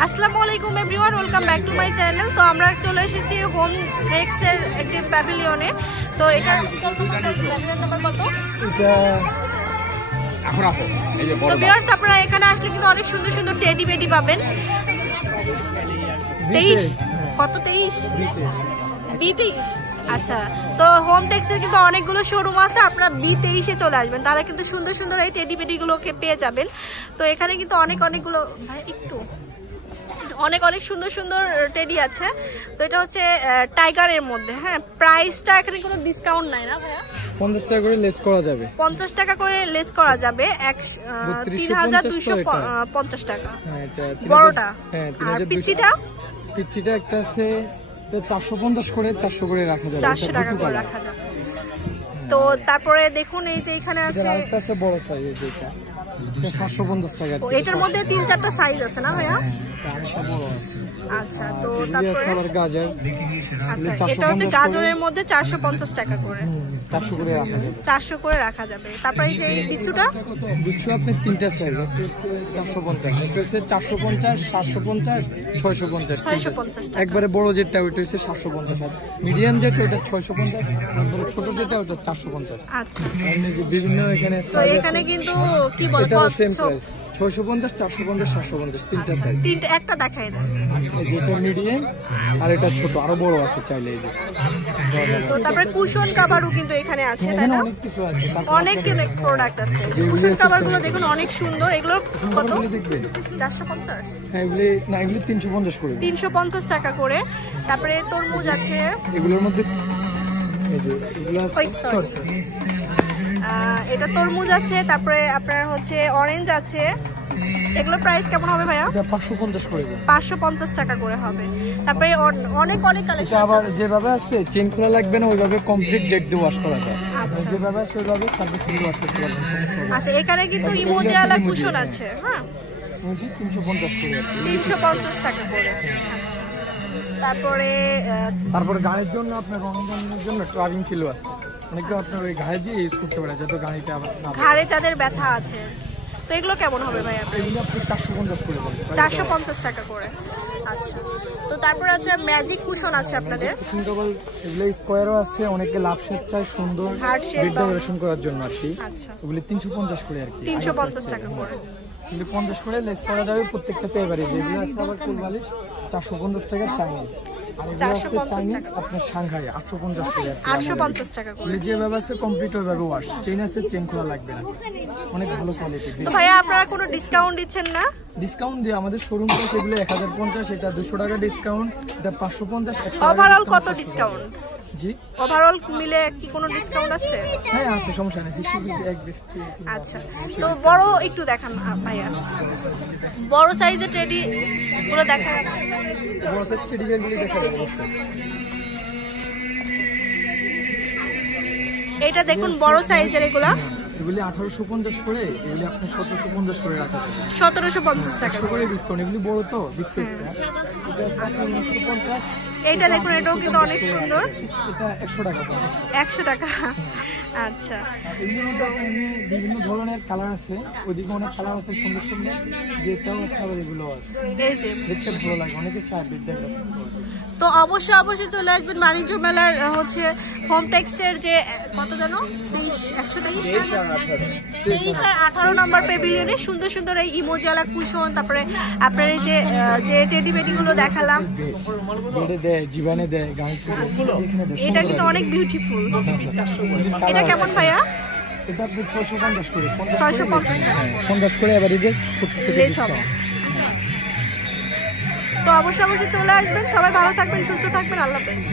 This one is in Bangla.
আসসালামু আলাইকুম everyone welcome back to my channel. তো আমরা চলে এসেছি হোম ডেক্স এর একটি প্যাভিলিয়নে। তো এটা নাম্বার কত? তো আপনারা এখানে আসলে কিন্তু অনেক সুন্দর সুন্দর টেডি বেডি পাবেন। তেইশ? কত তেইশ? বি তেইশ আচ্ছা তো হোম টেক্সের কিন্তু অনেকগুলো শোরুম আছে আপনারা বি তেইশে চলে আসবেন। তারা কিন্তু সুন্দর সুন্দর এই টেডি বেডিগুলোকে পেয়ে যাবেন। তো এখানে কিন্তু অনেক অনেকগুলো ভাই একটু। অনেক অনেক সুন্দর সুন্দর টেডি আছে। তো এটা হচ্ছে টাইগারের মধ্যে। হ্যাঁ প্রাইসটা এখানে কোনো ডিসকাউন্ট নাই না ভাইয়া? পঞ্চাশ টাকা করে লেস করা যাবে। পঞ্চাশ টাকা করে লেস করা যাবে। এক তিন হাজার দুইশো 3250 পঞ্চাশ টাকা। হ্যাঁ এটা বড়টা? হ্যাঁ আর দুইশো- পিচিটা? একটা আছে চারশো পঞ্চাশ করে চারশো করে রাখা যাবে। চারশো টাকা করে। রাখা যাবে। তো তারপরে দেখুন এই যে এখানে আছে বড় সাইজ যেটা। এটার মধ্যে তিন চারটা সাইজ আছে না ভাইয়া? এটা আচ্ছা তো তারপরে? গাজর। আচ্ছা এটা হচ্ছে গাজরের মধ্যে চারশো পঞ্চাশ টাকা করে। চারশো করে রাখা যাবে। চারশো করে রাখা যাবে। তারপরে এই যে লিচুটা দুশো আপনার তিনটা সাইজ চারশো পঞ্চাশ। হচ্ছে চারশো পঞ্চাশ সাতশো পঞ্চাশ ছয়শো পঞ্চাশ। 650 টাকা। একবারে বড় যেটা ওইটা হচ্ছে সাতশো পঞ্চাশ। আর মিডিয়াম যেটা ওটা ছয়শো পঞ্চাশ। তারপরে ছোট যেটা ওটা চারশো পঞ্চাশ। আচ্ছা। এমনি যে বিভিন্ন এখানে তো এখানে কিন্তু কি বল? এটারও সেম সব- প্রাইস ছয়শো পঞ্চাশ চারশো পঞ্চাশ সাতশো পঞ্চাশ তিনটা সাইজ তিনটে একটা দেখাই দেন। যেটা মিডিয়াম আর এটা ছোট আরও বড় আছে চাইলে এই যে। তো তারপরে কুশন কাভারও কিন্তু এখানে আছে তাই না? অনেক কিছু আছে অনেক অনেক প্রোডাক্ট আছে। কুশন আছে কাভারগুলো চাইলে- দেখুন অনেক সুন্দর। এগুলো কত? এগুলি দেখবেন। চারশো পঞ্চাশ। হ্যাঁ এগুলি না এগুলি তিনশো পঞ্চাশ করে। দিন। তিনশো পঞ্চাশ টাকা করে। তারপরে তরমুজ আছে। এগুলোর মধ্যে এই যে এগুলো। আহ, এটা তরমুজ আছে তারপরে আপনার হচ্ছে অরেঞ্জ আছে। এগুলো প্রাইস কেমন হবে ভাইয়া? পাঁচশো পঞ্চাশ করে পাঁচশো পঞ্চাশ টাকা করে হবে। তারপরে অন- অনেক অনেক কালেকশন আবার যেভাবে আছে চেন খোলা লাগবে না ওইভাবে কমপ্লিট জেট দিয়ে ওয়াশ করা যায়। আচ্ছা। যেভাবে আছে ওইভাবে সার্ভিস দিয়ে ওয়াশ করতে পারবেন। আচ্ছা এখানে কিন্তু ইমোজি আলা কুশন আছে। হ্যাঁ? তিনশো পঞ্চাশ করে। তিনশো পঞ্চাশ টাকা করে আচ্ছা। তারপরে তারপরে গাড়ির জন্য আপনার রংধনের জন্য ট্রাভিং ছিল আছে। অনেকে আপনার ওই গাড়ি দিয়ে ইউজ করতে পারে যাতে গাড়িটা আবার ঘাড়ে যাদের ব্যথা আছে। তো এগুলো কেমন হবে ভাই চারশো পঞ্চাশ টাকা করে। আচ্ছা। তো তারপরে আছে ম্যাজিক কুশন আছে আপনাদের। সুন্দর এগুলো স্কোয়ারও আছে অনেকে লাভ শেপ চাই সুন্দর। বেড ডেকোরেশন করার জন্য আর কি। আচ্ছা। ওগুলি তিনশো পঞ্চাশ করে আর কি। তিনশো পঞ্চাশ টাকা করে। কিন্তু পঞ্চাশ করে লেস করা যাবে প্রত্যেকটা পেপারে যেগুলো আছে আবার ফুল বালিশ চারশো পঞ্চাশ টাকা চাইনিজ আর এগুলো আছে 450 চাইনিজ আপনার সাংহাই আটশো পঞ্চাশ করে আটশো পঞ্চাশ টাকা করে। যেভাবে আছে কমপ্লিট ওইভাবে ওয়াশ চেন আছে চেন খোলা লাগবে না। অনেক ভালো কোয়ালিটি তো ভাইয়া আপনারা কোনো ডিসকাউন্ট দিচ্ছেন না? ডিসকাউন্ট দিয়ে আমাদের শোরুম থেকে এগুলো এক হাজার পঞ্চাশ এটা দুশো টাকা ডিসকাউন্ট এটা পাঁচশো পঞ্চাশ একশো ওভারঅল কত ডিসকাউন্ট জি। ওভারঅল মিলে কি কোনো ডিসকাউন্ট আছে? হ্যাঁ আছে সমস্যা নেই। এক বেশি। আচ্ছা। তো বড় একটু দেখান ভাইয়া। বড় সাইজের টেডি গুলো দেখা বড় সাইজ টেডিকেটগুলি দেখা যাবে এটা দেখুন বড় সাইজের এগুলা। এগুলি আঠারোশো পঞ্চাশ করে এগুলি সতেরোশো পঞ্চাশ করে রাখা যাবে। সতেরোশো পঞ্চাশ টাকা করে ডিসকাউন্ট এগুলি বড় তো বিগ সাইজটা এটা দেখুন এটাও কিন্তু অনেক সুন্দর। একশো টাকা। একশো টাকা। আচ্ছা। এমনি বিভিন্ন ধরনের কালার আছে ওইদিকে অনেক কালার আছে সুন্দর সুন্দর যেটাও আবার এগুলো আছে। দেখতে ভালো লাগে অনেকে চায় বিদ্যা তো অবশ্যই অবশ্যই চলে আসবেন বাণিজ্য মেলার হচ্ছে হোম টেক্সটের যে কত জানো তেইশ একশো তেইশ? তেইশ আর আঠারো। নম্বর পেভিলিয়নে সুন্দর সুন্দর এই ইমোজালা কুশন তারপরে আপনার এই যে যে টেডি বেডি গুলো দেখালাম। দেয় এটা কিন্তু অনেক বিউটিফুল Colour এটা কেমন ভাইয়া? এটা আপনি ছয়শো পঞ্চাশ করে। ছয়শো পঞ্চাশ পঞ্চাশ করে এবার লেজ হবে। তো অবশ্যই অবশ্যই চলে আসবেন। সবাই ভালো থাকবেন সুস্থ থাকবেন। আল্লাহ হাফেজ।